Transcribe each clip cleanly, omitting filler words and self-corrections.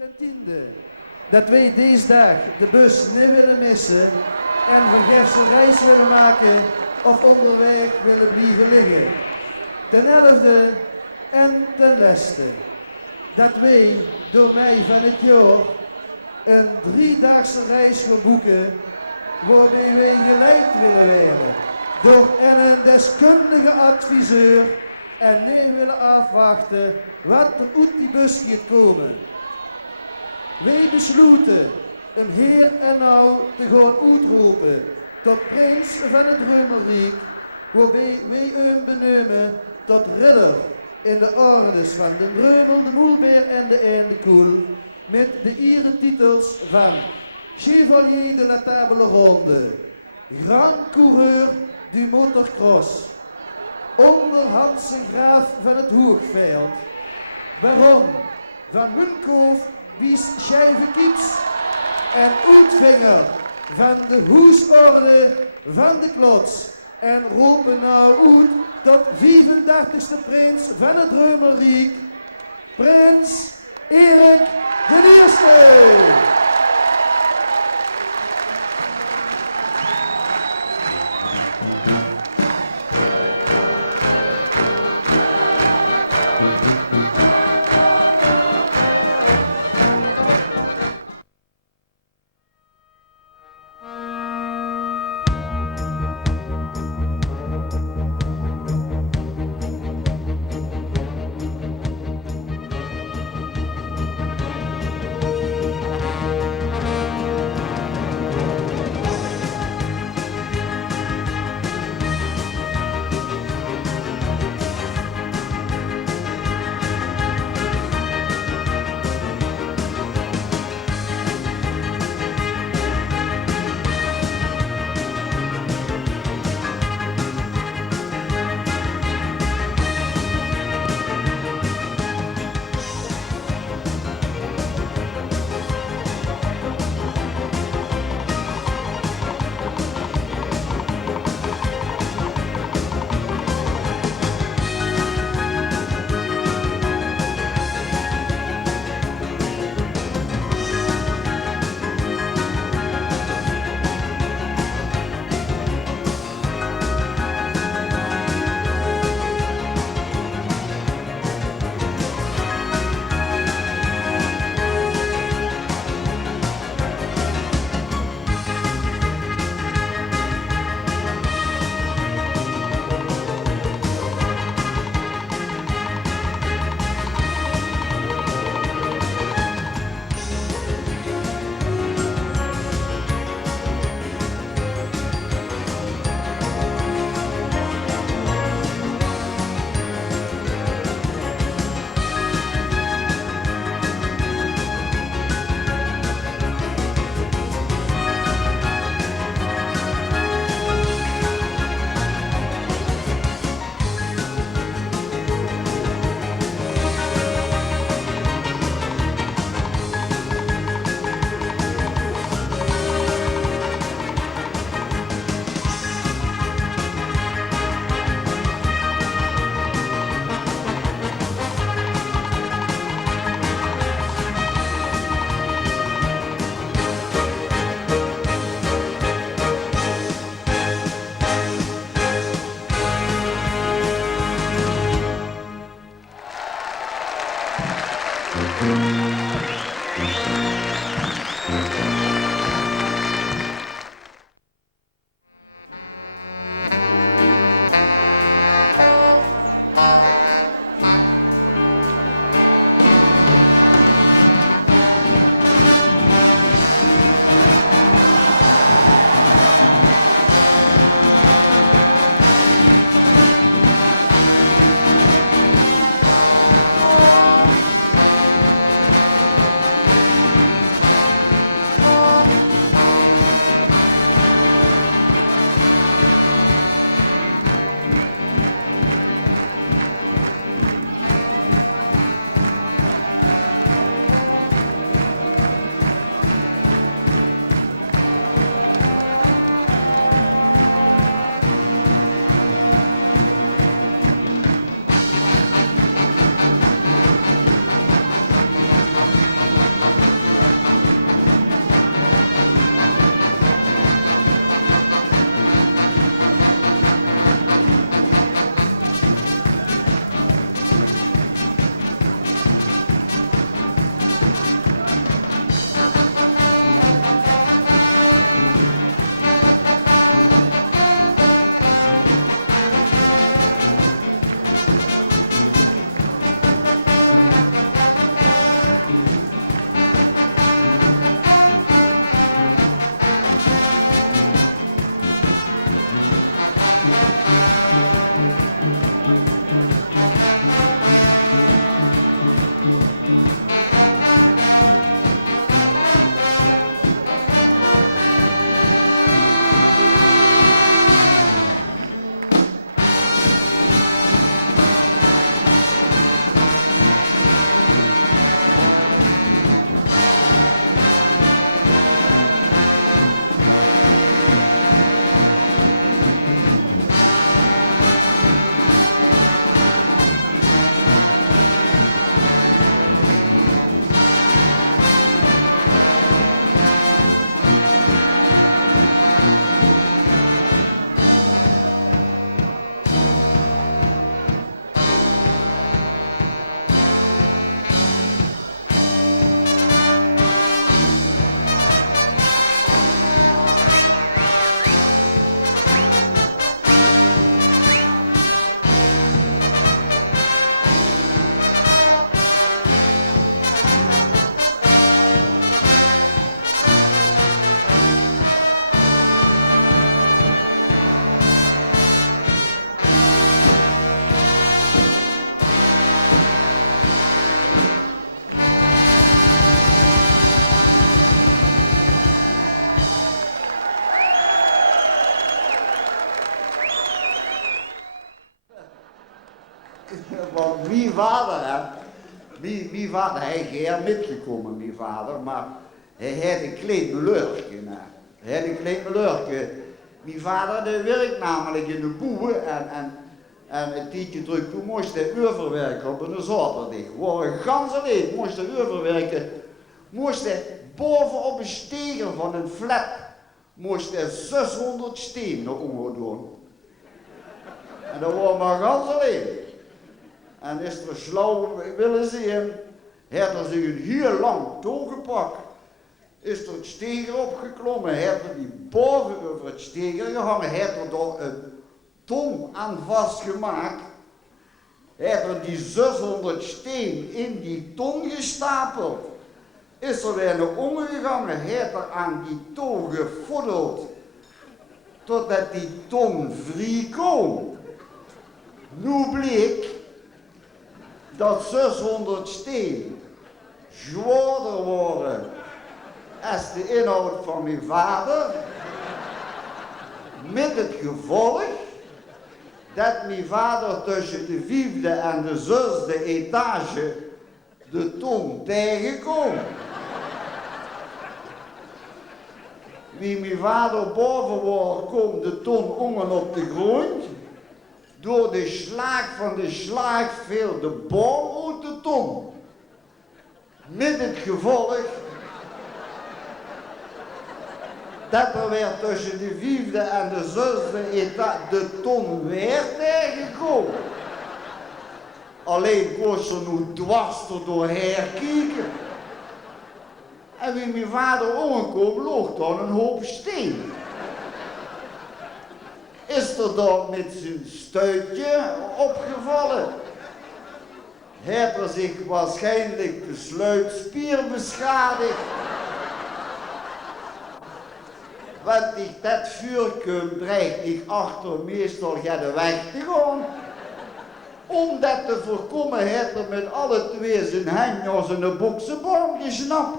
Ten tiende, dat wij deze dag de bus niet willen missen en vergeefs een reis willen maken of onderweg willen blijven liggen. Ten elfde en ten leste, dat wij door mij van het jaar een 3-daagse reis gaan boeken waarbij wij geleid willen werden door een deskundige adviseur en niet willen afwachten wat er uit die bus gaat komen. Wij besloten hem heer en nou te gaan uitroepen tot prins van het Reumelrijk, waarbij wij hem benoemen tot ridder in de ordes van de Reumel, de Moelbeer en de Eindekoel, met de eretitels van Chevalier de la Table Ronde, Grand Coureur du Motocross, Onderhandse Graaf van het Hoogveld, Baron van Munkhof, Bies Schijvenkiets en uitvinger van de Hoesorde van de Klots en roepen nou uit tot 35e prins van het Reumelrijk, Prins Erik de Eerste. vader, hè. Mijn vader, hij is hier metgekomen, mijn vader, maar hij had een klein meleurtje. Hij had een klein meleurtje. Mijn vader die werkt namelijk in de boeren en een tijdje terug toen moest hij overwerken op een zaterdag. Waar gans alleen moest hij overwerken, moest hij boven op een steger van een flat, moest hij 600 stenen omdoen. En dat was maar gans alleen. En is er slauw willen zien, heeft er zich een heel lang toegepakt. Is er het steger opgeklommen, heeft er die boven over het steger gehangen, heeft er daar een ton aan vastgemaakt. Heeft er die 600 steen in die ton gestapeld. Is er weer naar omgegangen, heeft er aan die ton gefoddeld. Totdat die ton vrij kwam. Nu bleek dat 600 steen zwaarder worden als de inhoud van mijn vader. Met het gevolg dat mijn vader tussen de 5e en de 6e etage de ton tegenkwam. Wie mijn vader boven was, kwam de ton ongen op de grond. Door de slag van de slag viel de boom uit de ton. Met het gevolg dat er weer tussen de 5e en de 6e etage de ton weer tegengekomen. Alleen koos er nu dwars er doorheen kijken. En wie mijn vader omkwam, lag dan een hoop steen. Is er dan met zijn stuitje opgevallen. Heeft er zich waarschijnlijk de sluitspier beschadigd. Want dat vuurkum dreigt niet achter meestal de weg te gaan. Om dat te voorkomen heeft er met alle twee zijn handen als een boksenboom gesnapt.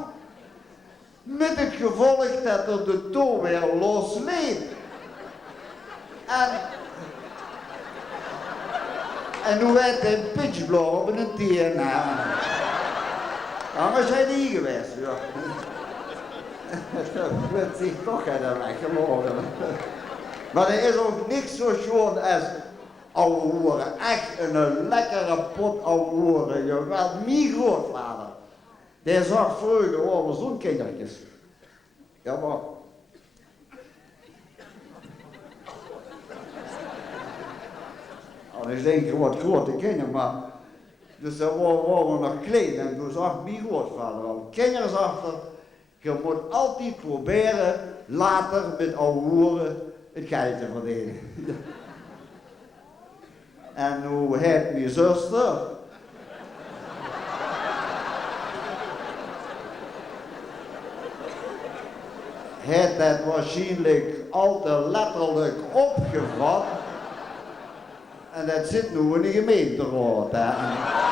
Met het gevolg dat er de touw weer losleed. En nu werd hij een pitchblauw op een tier na. Anders zijn die geweest, ja. Dat werd zich toch uit weggelopen. Maar er is ook niks zo schoon als ouwe hoeren. Echt een lekkere pot ouwe hoeren. Je werd mijn grootvader. Die zag vroeger over zo'n kindertjes. Ja, maar. Ik denk wat grote kinderen, maar. Dus dan waren we nog klein en toen zag mijn grootvader al. Kinderen achter. Je moet altijd proberen later met oude hoeren het geld te verdienen. En hoe heeft mijn zuster? Heeft dat waarschijnlijk al te letterlijk opgevat. En dat zit nu in de gemeenteraad. Hè.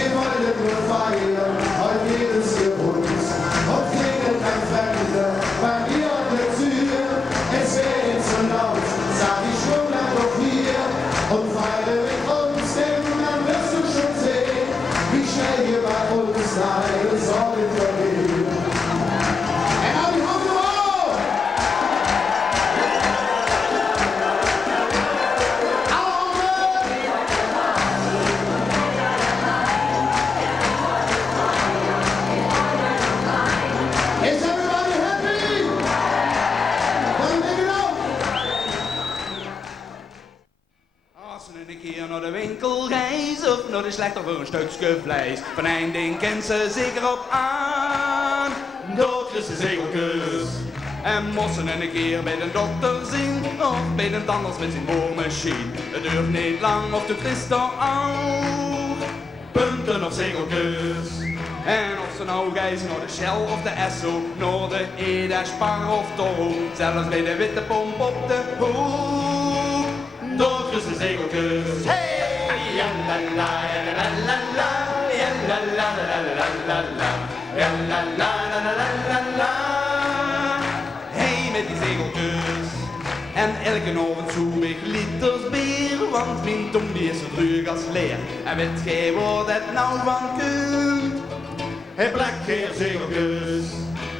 Wir wollen nur feiern, heute geht es dat is slechter voor een stukje vlees. Van één ding kent ze zeker op aan. Doodgrusse zegelkus. En mossen en een keer bij de dokter zien. Of bij de tandarts met zijn boormachine. Het duurt niet lang of de Christo oud. Punten of zegelkus. En of ze nou reizen naar de Shell of de Esso, naar de Ede, Spar of Toho, zelfs bij de witte pomp op de hoek. Doodgrusse zegelkus. Hey! Ja la la, ja la la la, ja la la la la la la, ja la la la la la la. Hey met die zegelkus. En elke avond zoek ik liters bier, want mijn tong die is zo druk als leer. En weet gij wat het nou van kunt? Hij blakkeer zegelkus.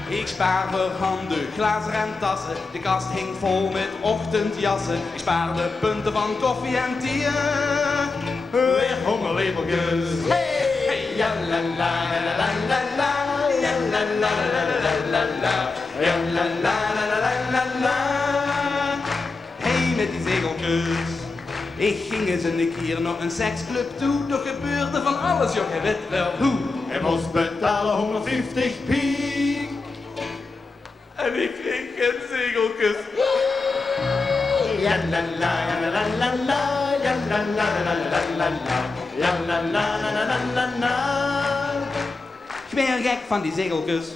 Ik spaar voor handen, glazen en tassen. De kast hing vol met ochtendjassen. Ik spaar de punten van koffie en thee. Weer hongerlepeltjes. Hey! Ja la la la la la la. Ja la la la la la la. Ja la la la la la la. Hey met die zegelkus. Ik ging eens een keer naar een seksclub toe. Er gebeurde van alles, joh, je weet wel hoe. Hij moest betalen 150 piek. En ik kreeg geen zegelkus. Ja la la la la la la. Ja la la la la la la. Ja la la la la la la. Ik ben gek van die zegelkus.